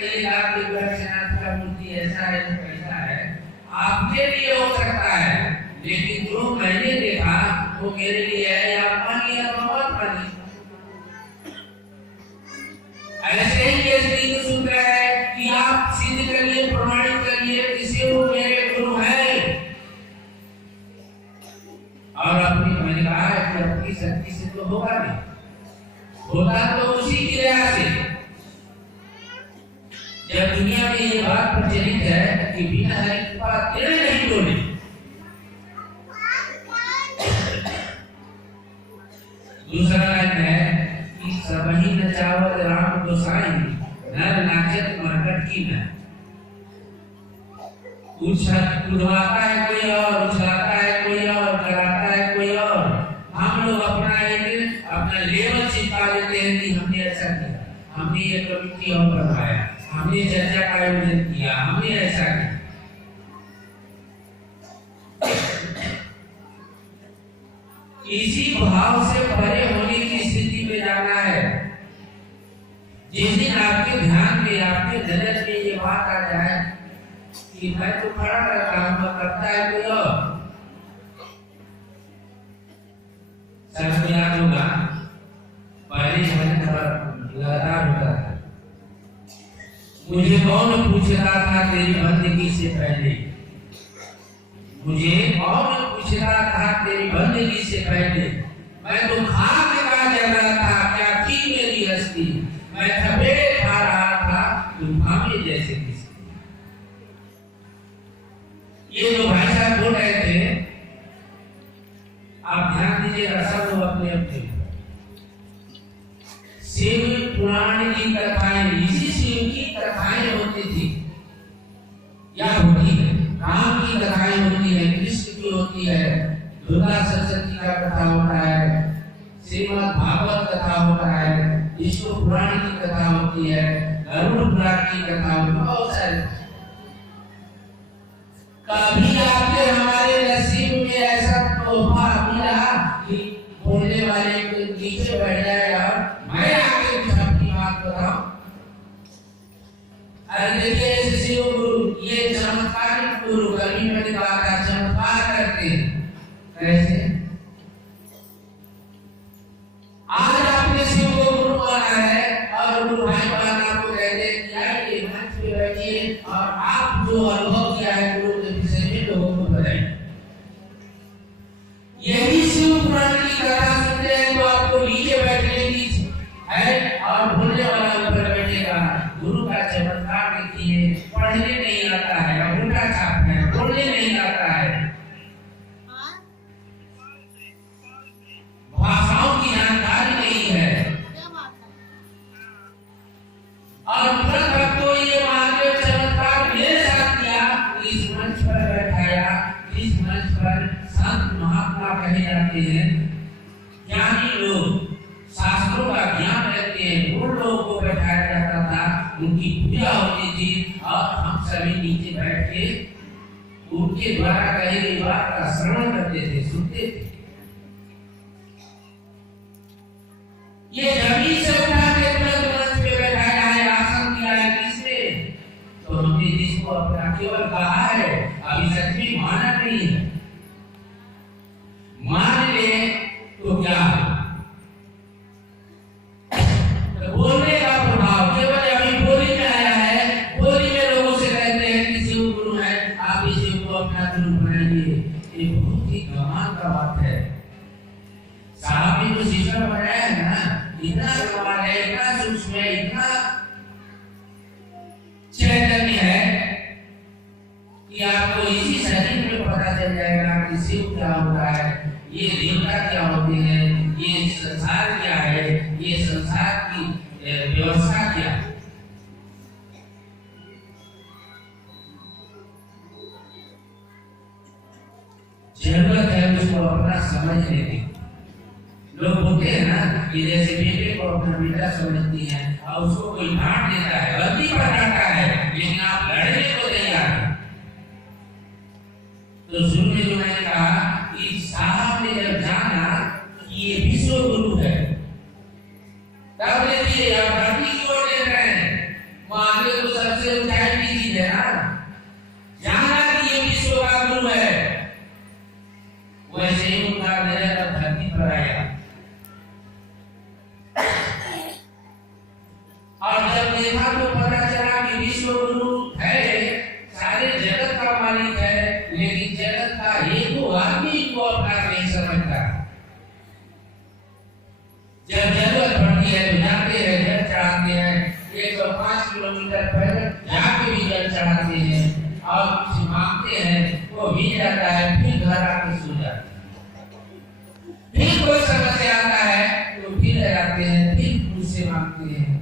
कई लाख का मूर्ति ऐसा है तो कैसा है, आपके लिए हो सकता है, लेकिन जो मैंने देखा वो मेरे लिए है, या मान लिया तो मत मानिए। ऐसे ही ये सिद्ध सूत्र है कि आप सिद्ध करिए, प्रमाणित करिए किसी वो मेरे गुरु है, और अपनी मैंने कहा है कि अपनी शक्ति से तो होगा नहीं, होता तो उसी की दया से। जब दुनिया में ये बात प्रचलित है कि बिना हरि कृपा तेरे नहीं डोले, दूसरा लाइन है कि सबही नचावत राम गोसाई, नर नाचत मरकट की न। उड़वाता है कोई और, उछलाता है कोई और, कराता है कोई और। हम लोग अपना लेवल छिपा लेते हैं कि हमने ऐसा किया, हमने ये कमिटी और बनवाया, हमने चर्चा का आयोजन किया, हमने ऐसा किया। इसी भाव से परे होने की स्थिति में जाना है। जिस दिन आपके ध्यान में, आपके नजर में ये बात आ जाए कि मैं तो खड़ा रहता हूं, करता है कोई और। सबको याद होगा पहले लगातार होता था, मुझे कौन पूछता था तेरी बंदगी से पहले, मुझे कौन पूछता था तेरी बंदगी से पहले। मैं तो खाक का जल रहा था, क्या थी मेरी हस्ती, मैं थपेड़े खा रहा था तुम भावे जैसे किसी। ये जो भाई साहब बोल रहे थे, आप ध्यान दीजिएगा सब लोग अपने अपने। शिव पुराण की कथाएं, इसी शिव की कथाएं होती थी या होती है। राम की कथाएं होती है, कृष्ण की होती है, दुर्गा सरस्वती का कथा होता है, श्रीमद् भागवत कथा होता है, विष्णु पुराण की कथा होती है, गरुड़ पुराण की कथा होती है, बहुत सारे। कभी आपके हमारे नसीब में ऐसा तोहफा मिला कि बोलने वाले के नीचे बैठ जाएगा, मैं आगे कुछ अपनी बात बताऊं। अरे देखिए ऐसे शिव गुरु, ये चमत्कारिक गुरु, कभी मैंने कहा था चमत्कार करते कैसे। आज आपने शिव को गुरु माना है और गुरु भाई बहन आपको कहते हैं कि आइए मंच पे बैठिए और आप जो अनुभव किया है गुरु के विषय में लोगों को बताइए। यही शिव पुराण की कथा सुनते हैं तो आपको नीचे बैठने की है और बोलने वाला ऊपर बैठेगा। गुरु का चमत्कार देखिए, पढ़ने नहीं आता है, उल्टा छाप है, बोलने नहीं आता है, भाषाओं की जानकारी नहीं है, और तुरंत तो ये महादेव चमत्कार मेरे साथ किया, इस मंच पर बैठाया। इस मंच पर संत महात्मा कहे जाते हैं, ज्ञानी लोग, शास्त्रों का ज्ञान रखते हैं, उन लोगों को बैठाया जाता था, उनकी पूजा होती थी और हम सभी नीचे बैठ के उनके द्वारा कही गई बात का श्रवण करते थे, सुनते थे। ये जमीन से उठा के तुरंत मंच पे बैठाया है, आसन दिया है किसने, तो हमने जिसको अपना केवल कहा है, अभी सच में माना नहीं है। मान ले तो क्या बोलने का प्रभाव केवल अभी बोली में आया है, बोली में लोगों से कहते हैं कि शिव गुरु है, आप इस शिव को अपना गुरु बनाइए। ये बहुत ही कमाल का बात है। साहब ने जो शिष्य बनाया है ना, इतना कमाल है, इतना सूक्ष्म है, इतना चैतन्य है कि आपको इसी शरीर में पता चल जाएगा कि शिव क्या होता है, ये देवता क्या होते हैं, ये संसार क्या है, ये संसार की व्यवस्था क्या है। जरूरत है उसको अपना समझने की। लोग बोलते हैं ना कि जैसे बेटे को अपना बेटा समझती है और उसको कोई डांट देता है, गलती पर डांटा है, लेकिन आप लड़ने को तैयार हैं। तो शुरू में जो मैंने कहा कि साहब ने जब जाना कि ये विश्व गुरु है, तब देखिए आप धरती की ओर देख रहे हैं, महादेव तो सबसे ऊंचाई की चीज है ना, जाना कि ये विश्व का गुरु है। वैसे ही उनका हृदय धरती पर आया और जब देखा तो पता चला कि विश्व गुरु है, सारे जगत का मालिक है, लेकिन जगत का एक आदमी को अपना नहीं समझता। जब जरूरत पड़ती है तो जाते हैं, जल चढ़ाते हैं, 105 किलोमीटर पैदल जाके भी जल चढ़ाते हैं और कुछ मांगते हैं, वो भी जाता है, फिर घर आके सो जाता है। फिर कोई समस्या आता है तो फिर आते हैं, फिर मुझसे मांगते हैं।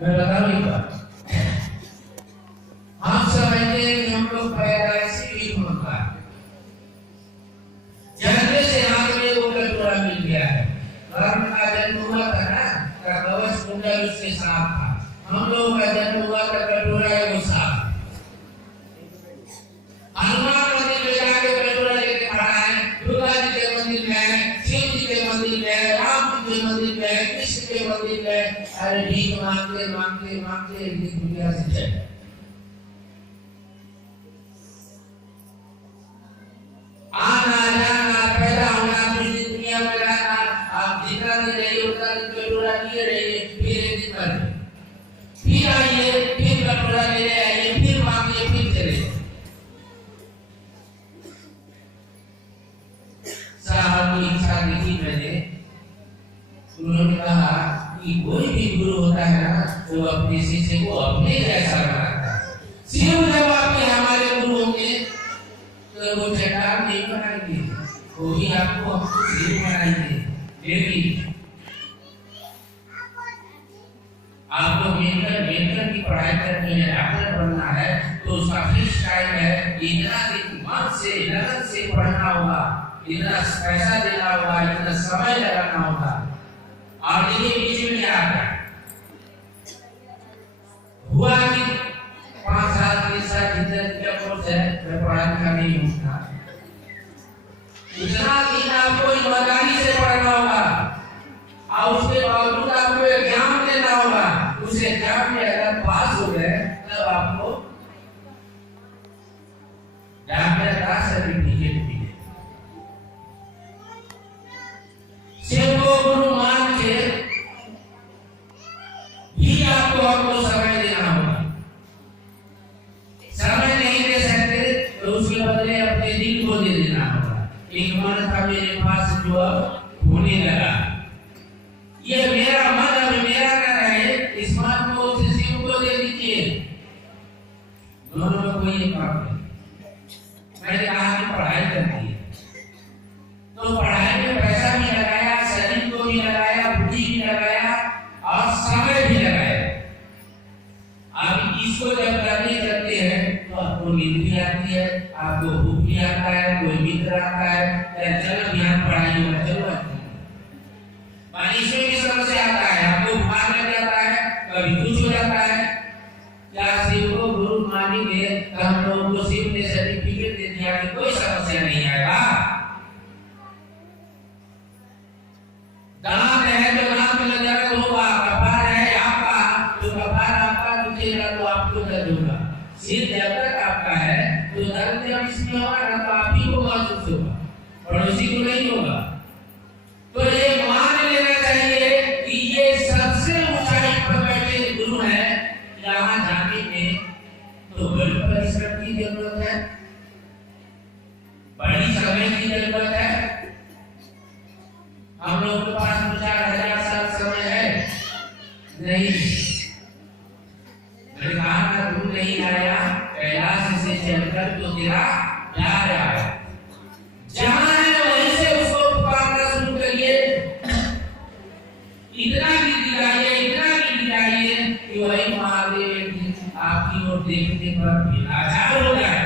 मैं बताऊं एक बात, हम समझते हैं कि हम लोग पैदा से ही होगा, जन्म से हाथ में वो कटोरा मिल गया है। धर्म का जन्म हुआ था ना, का कवच कुंडल उससे साफ था। हम लोगों का जन्म हुआ था कटोरा है वो साफ। हनुमान मंदिर में जाके कटोरा लेके खड़ा है, दुर्गा जी के मंदिर में है, शिव जी के मंदिर में है, राम जी के मंदिर में है, कृष्ण के मंदिर में है। अरे भीख मांगते मांगते मांगते एक दिन दुनिया से चले। आना जाना पैदा होना फिर दुनिया में रहना, आप जितना दिन रहिए उतना दिन कटोरा लिए रहिए, फिर एक दिन मर गए, फिर आइए, फिर कटोरा ले आइए, फिर मांगिए, फिर चले। साहब की इच्छा देखी मैंने, उन्होंने कहा कि कोई भी गुरु होता है ना, वो अपने शिष्य को अपने जैसा बनाता है। शिव जब आपके हमारे गुरु होंगे तो वो चट्टान नहीं बनाएंगे, वो भी आपको शिव बनाएंगे। लेकिन आपको मेडिकल की पढ़ाई करनी है, डॉक्टर बनना है, तो उसका फिक्स टाइम है, इतना दिन मन से लगन से पढ़ना होगा, इतना पैसा देना होगा, इतना समय लगाना होगा। और देखिए बीच में क्या आता है, हुआ कि 5 साल 3 साल जितना कोर्स है, मैं पढ़ाई का नहीं हूँ, इतना दिन आपको ईमानदारी से पढ़ना होगा और उसके बावजूद आपको एग्जाम देना होगा। उस एग्जाम में अगर पास हो गए तब आपको डॉक्टर का सर्टिफिकेट मिलेगा। शिव को गुरु मान के भी आपको हमको समय देना होगा। समय नहीं दे सकते तो उसके बदले अपने दिल को दे देना होगा। एक मन था मेरे पास जो अब होने लगा, ये मेरा मन अब मेरा न रहे, इस मन को उस शिव को दे दीजिए। दोनों में कोई एक बात नहीं। मैंने कहा कि पढ़ाई करनी है, तो पढ़ाई में पैसा भी लगाया, शरीर को भी लगाया, बुद्धि भी लगाया और समय भी लगाया। अब इसको जब करने लगते हैं तो आपको नींद भी आती है, आपको भूख भी आता है, कोई मित्र आता है, चलो ध्यान पढ़ाई में चलो। इसमें भी समस्या आता है, आपको बुखार लग जाता है, कभी कुछ हो जाता है। क्या शिव को गुरु मानेंगे तो हम लोगों को शिव ने सर्टिफिकेट दे दिया कि कोई समस्या नहीं आएगा। दांत है तो दांत में दर्द होगा, कपार है आपका तो कपार आपका दुखेगा तो आपको दर्द होगा। सिर जब तक आपका है तो दर्द जब इसमें होगा ना तो आप ही को महसूस होगा, पड़ोसी को नहीं होगा। तो ये मान लेना चाहिए कि ये सबसे ऊंचाई पर बैठे गुरु है। यहाँ जाने में तो बड़ी परिश्रम की जरूरत है, बड़ी समय की जरूरत है। हम लोग के पास 4,000 साल समय है नहीं। मैंने कहा ना तू नहीं आया, कैलाश से चलकर तो तेरा जा रहा है। जहां है वहीं से उसको पुकारना शुरू करिए। इतना गीत गाइए कि वही महादेव आपकी ओर देखने पर बेलाचार हो जाए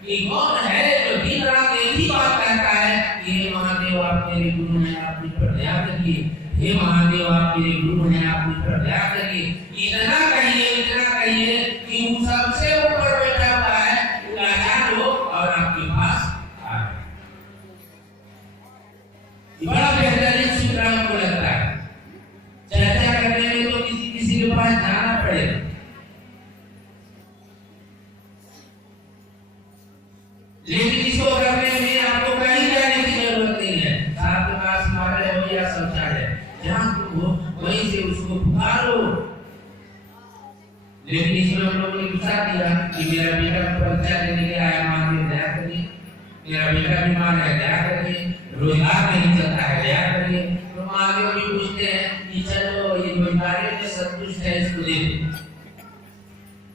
कि कौन है जो दिन रात एक ही बात कहता है कि हे महादेव आप मेरे गुरु हैं, आप मुझ पर दया करिए। हे महादेव आप मेरे गुरु हैं, आप मुझ पर दया करिए। इतना कहिए कि वो सबसे ऊपर बैठा हुआ है, लाचार हो और आपके पास आ जाए। बड़ा बेहतरीन सूत्र हमको लगता है। चर्चा करने में तो किसी के पास पड़ेगा। लेकिन इसको करने में आपको कहीं जाने की जरूरत नहीं है। आपके पास हिमालय हो या शौचालय, जहाँ तुम हो वहीं से उसको पुकारो। लेकिन इसमें हम लोगों ने विचार किया कि मेरा बेटा परीक्षा देने के आया, माँ ने दया करिए, मेरा बेटा बीमार है, दया करिए, रोजगार नहीं चलता है, दया करिए। तो माँ आगे भी पूछते हैं कि चलो ये रोजगार में संतुष्ट है, इसको दे दो।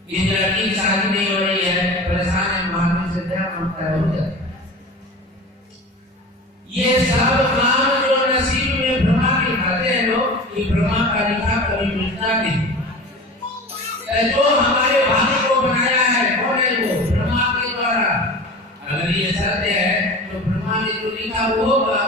ये लड़की की शादी नहीं हो रही है, परेशान है, माँ से दया मांगता है, हो जाता है। ये सब काम जो नसीब में ब्रह्मा के खाते हैं लोग, ये ब्रह्मा का लिखा कभी मिलता नहीं। जो हमारे भाग्य को बनाया है कौन है? वो ब्रह्मा के द्वारा। अगर ये सत्य है तो ब्रह्मा ने जो लिखा वो होगा।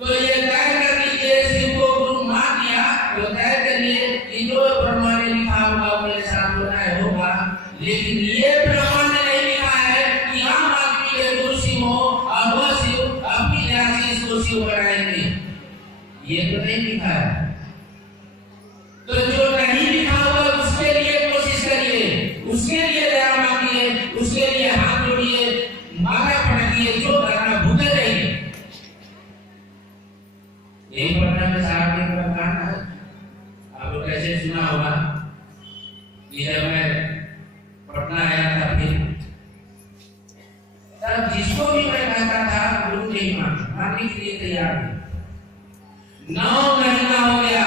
तो ये तय कर लीजिए, शिव को गुरु मान लिया तो तय करिए कि जो ब्रह्मा ने लिखा होगा मेरे साथ होना है, होगा। लेकिन ये ब्रह्मा ने नहीं लिखा है कि हम आदमी के गुरु शिव हो और वो शिव अपनी दया से इसको शिव बनाएंगे, ये तो नहीं लिखा है। तो जो नहीं लिखा हुआ उसके लिए कोशिश करिए, उसके लिए दया मांगिए, उसके लिए हाथ जोड़िए, माला पहनिए, जो करना भूखे रहिए। यही पटना में साहब ने कहा है, आप लोग कैसे सुना होगा कि जब मैं पटना आया था, फिर तब जिसको भी मैं कहता था गुरु नहीं मानने के लिए तैयार नहीं। 9 महीना हो गया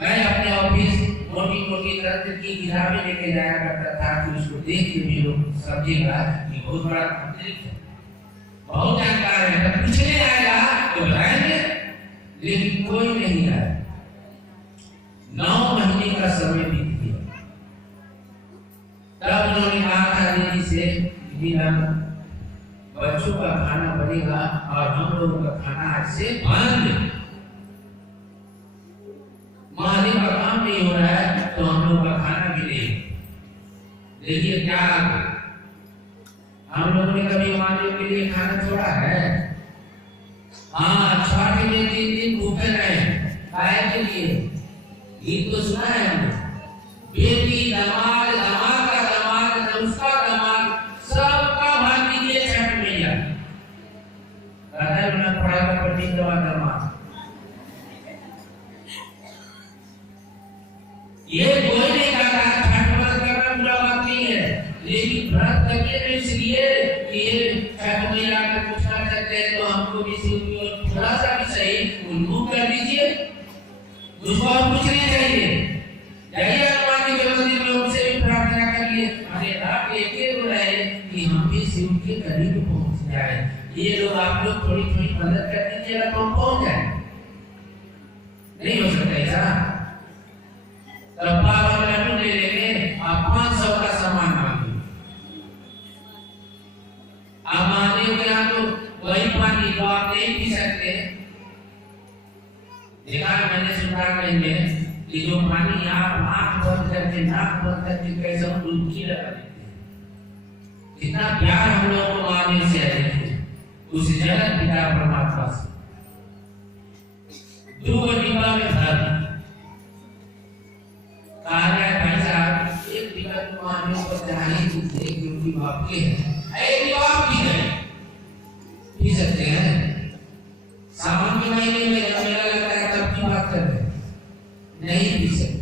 मैं अपने ऑफिस मोटी तरह की किताबें लेके जाया करता था कि उसको देख के भी लोग समझेगा कि बहुत बड़ा अतिरिक्त है, बहुत जानकार है, तब पूछने आएगा तो बताएंगे। लेकिन कोई नहीं आया। 9 महीने का समय बीत गया। तब उन्होंने कहा था दीदी से कि बच्चों का खाना बनेगा और हम लोगों का खाना आज से बंद। महादेव का काम नहीं हो रहा है तो हम लोग का खाना भी नहीं। देखिए क्या हम लोगों ने कभी महादेव के लिए खाना छोड़ा है? हाँ, 6 दिन 3 दिन भूखे रहे, खाए के लिए। गीत तो सुना है हमने, बेटी दामाद, दामाद का दामाद, उसका दामाद, सबका भाग दीजिए छठ मैया। राधा जी ने पढ़ा था पंडित दामाद। ये कोई नहीं कहता छठ व्रत करना बुरा बात नहीं है, लेकिन व्रत करने में इसलिए कि ये छठ मैया का कुछ कर सकते हैं तो हमको भी थोड़ा सा भी सही उन्मुख कर दीजिए। उसको और कुछ नहीं चाहिए। जाइए हनुमान जी के मंदिर में, उनसे भी प्रार्थना करिए, अरे आप एक रहे कि हम भी शिव के करीब पहुंच जाए। ये लोग आप लोग थोड़ी थोड़ी मदद कर दीजिएगा तो हम पहुंच जाए। नहीं हो सकता ऐसा। पावन लड्डू ले लेंगे, आप 500 का सामान मांगिए। आप महादेव के यहाँ तो वही पानी जो आप नहीं पी सकते। देखा मैंने सुल्तानगंज में कि जो पानी आप आँख बंद करके नाक बंद करके कैसे हम डुबकी लगा देते हैं। इतना प्यार हम लोगों को महादेव से है, उस जगत पिता परमात्मा से। 2 डिब्बा में भर भाई साहब, एक डिब्बा तो महादेव को चढ़ाने की क्योंकि आपके है, एक डिब्बा आप पी सकते हैं। सावन के महीने में जब मेला लगता है तब की बात कर रहे हैं, नहीं पी सकते।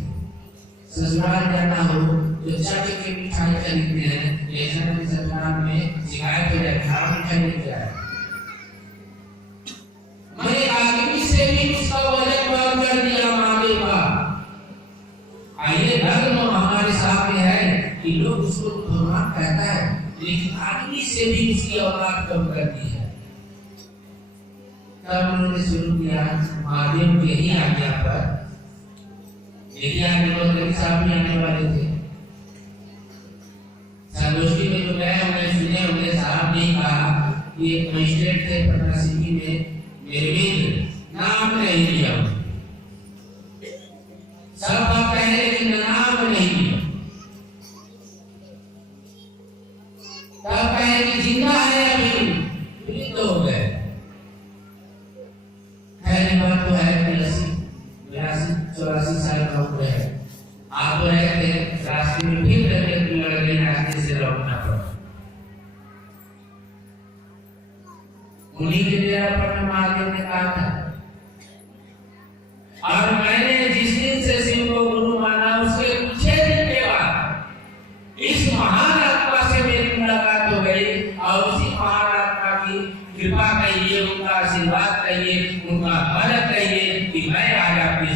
ससुराल जाना हो तो चाटे के मिठाई खरीदते हैं, लेकिन ससुराल में शिकायत हो जाए, खराब मिठाई लेके आए। मैंने आदमी से भी उसका वजन कम कर दिया महादेव का। आइए धर्म हमारे सामने है कि लोग उसको भगवान कहता है, लेकिन आदमी से भी उसकी औकात कम कर दी है। तब उन्होंने शुरू किया महादेव के ही आज्ञा पर। देखिए आगे साहब भी आने वाले थे संगोष्ठी में, जो गए हमने सुने होंगे, साहब ने कहा कि एक मजिस्ट्रेट थे पटना सिटी में, मेरे मित्र, नाम नहीं लिया, सब बात कह रहे लेकिन नाम नहीं लिया। तब कहे कि जिंदा है अभी, मृत हो गए। बात तो है 82, 83, 84 साल का उम्र है। आप रहे थे रास्ते में भी लड़ गई, रास्ते से लौटना पड़ा। उन्हीं के डेरा पर महादेव ने कहा था, और मैंने जिस दिन से शिव को गुरु माना उसके कुछ दिन के बाद इस महान आत्मा से मेरी मुलाकात हो गई, और उसी महान आत्मा की कृपा कहिए, उनका आशीर्वाद कहिए, उनका मदद कहिए कि मैं आज आपके